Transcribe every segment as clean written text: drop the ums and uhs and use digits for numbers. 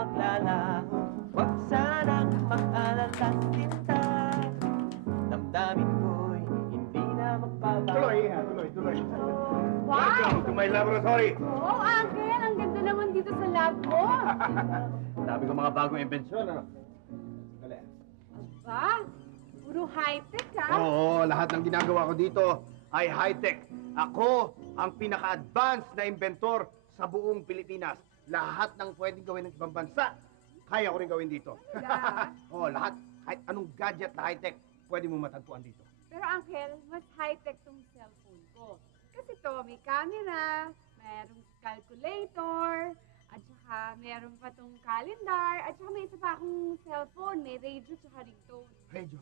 maglalaho. Huwag sanang mag-alala sinta. Damdamin ko'y hindi na magbabago. Tuloy. Wow! Welcome to my laboratory. Oh, Uncle, ang ganda naman dito sa lab mo. Sabi ko mga bagong imbensyon, ano? Dali. Ba? Puro high-tech, ha? Oo, lahat ng ginagawa ko dito ay high-tech. Ako ang pinaka-advanced na inventor sa buong Pilipinas. Lahat ng pwedeng gawin ng ibang bansa, kaya ko rin gawin dito. Yeah. Oo, lahat. Kahit anong gadget na high-tech, pwede mo matagpuan dito. Pero, Uncle, mas high-tech tong cellphone ko. Kasi to, may camera, mayroong calculator, at saka meron pa tong calendar, at saka may isa pa akong cellphone, may radio, tsaka ringtone. Radio.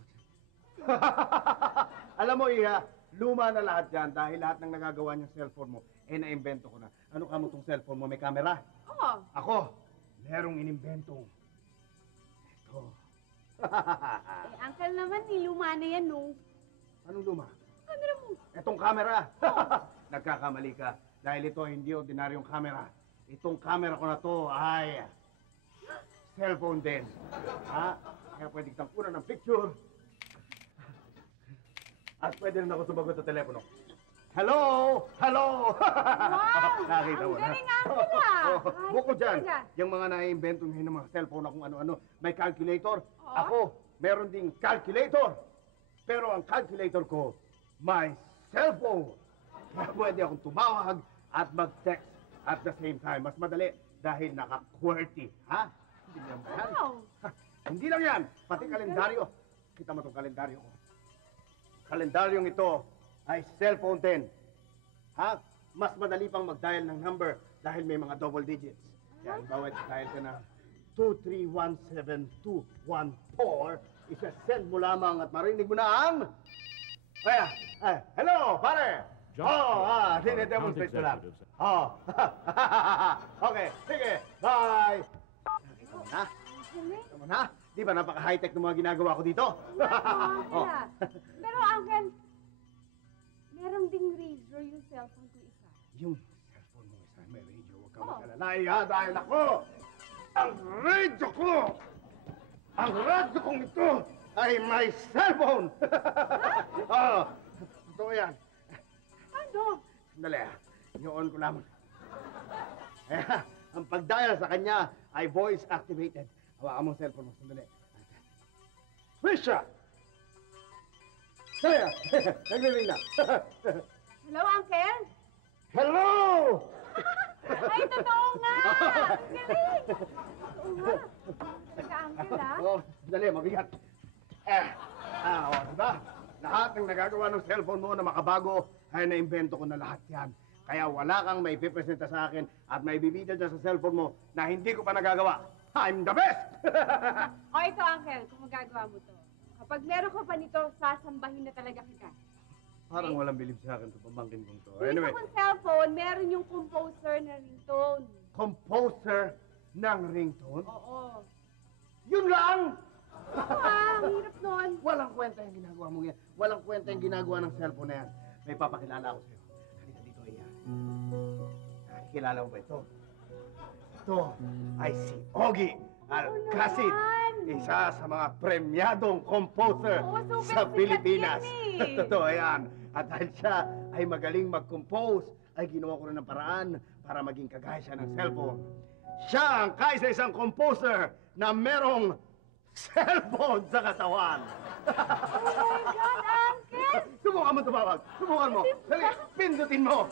Alam mo, Iha, luma na lahat yan dahil lahat ng nagagawa niyang cellphone mo, na-invento ko na. Ano ka mo tong cellphone mo? May camera? Oo. Ako, merong inimbentong. Ito. Uncle naman, luma na yan, no? Anong luma? Camera mo. Itong camera. Nagkakamali ka dahil ito hindi ordinaryong camera. Itong camera ko na to ay cellphone din. Ha? Kaya pwede kitang kunan ng picture. At pwede rin ako sumagot sa telepono. Hello! Hello! Wow! Nakita mo Ang na. galing, Uncle, ah. Bukod dyan, talaga. yung mga na-invento ngayon ng mga cellphone na kung ano-ano, may calculator. Oo. Ako, meron ding calculator. Pero ang calculator ko, my cellphone. Kaya pwede akong tumawag at mag-text at the same time. Mas madali dahil naka-QWERTY. Ha? Hindi lang ba yan? Wow! Ha, hindi lang yan. Pati kalendaryo. Kita mo itong kalendaryo ko. Kalendaryong ito ay cellphone din. Ha? Mas madali pang mag-dial ng number dahil may mga double digits. Kaya bawat dial ka na 2317214, isa-send mo lamang at marinig mo na ang... hello, pare! Dine-demonstrate ko lang. Okay, sige, bye! Nakita mo na? Nakita mo na? Di ba napaka-high-tech ng mga ginagawa ko dito? Yeah. Pero, Uncle, meron ding radio yung cellphone ko isa. Yung cellphone mo isa, may radio. Huwag kang mag-alala. Dahil ako, ang radio kong ito ay may cellphone. Totoo yan. Ano? Sandali, i-on ko lamang. Ang pag-dial sa kanya ay voice-activated. Hawakan mo ang cellphone mo. Sandali. Trisha! Sandali, nagriring na. Hello, Uncle? Hello! Ay, totoo nga! Ang galing! Totoo nga. Teka, Uncle, ha? Sandali, mabigat. Diba? Lahat ng nagagawa ng cellphone mo na makabago ay naimbento ko na lahat yan. Kaya wala kang may pipresenta sa akin at may bibida dyan sa cellphone mo na hindi ko pa nagagawa. I'm the best! O, ito, Uncle, kung magagawa mo to. Kapag meron ko pa nito, sasambahin na talaga kita. Parang walang bilib sa akin sa pamangkin kong to. Yung isa kong cellphone, meron yung composer na ringtone. Composer ng ringtone? Oo. Yun lang! Oo, ang hirap nun. Walang kwenta yung ginagawa mo yan. Walang kwenta yung ginagawa ng cellphone na yan. May papakilala ako sa'yo. Halika dito, Ian. Nakikilala mo ba ito? Ito ay si Ogie Alcacid. Isa sa mga premyadong composer sa Pilipinas. Totoo yan. At dahil siya ay magaling mag-compose, ay ginawa ko rin ng paraan para maging kagaya siya ng cellphone. Siya ang kaisa-isang composer na merong cellphone sa katawan. Oh my God, Uncle! Subukan mo tumawag. Subukan mo. Dali, pindutin mo.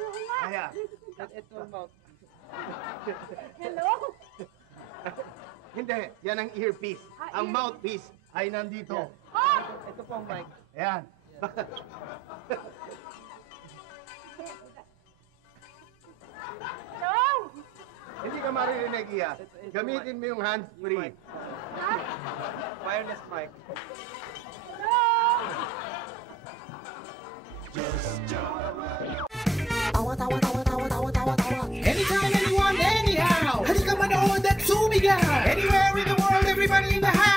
Oo nga. Aya. Ito ang mouth. Hello? Hindi, yan ang earpiece. Ang mouthpiece ay nandito. Oh! Ito po ang mic. Ayan. Hello? Hindi ka maririnig, Iya. Gamitin mo yung hands-free. Ha? Wireless mic. Anytime, anyone, anyhow. Halika manood at sumigaw. Anywhere in the world, everybody in the house.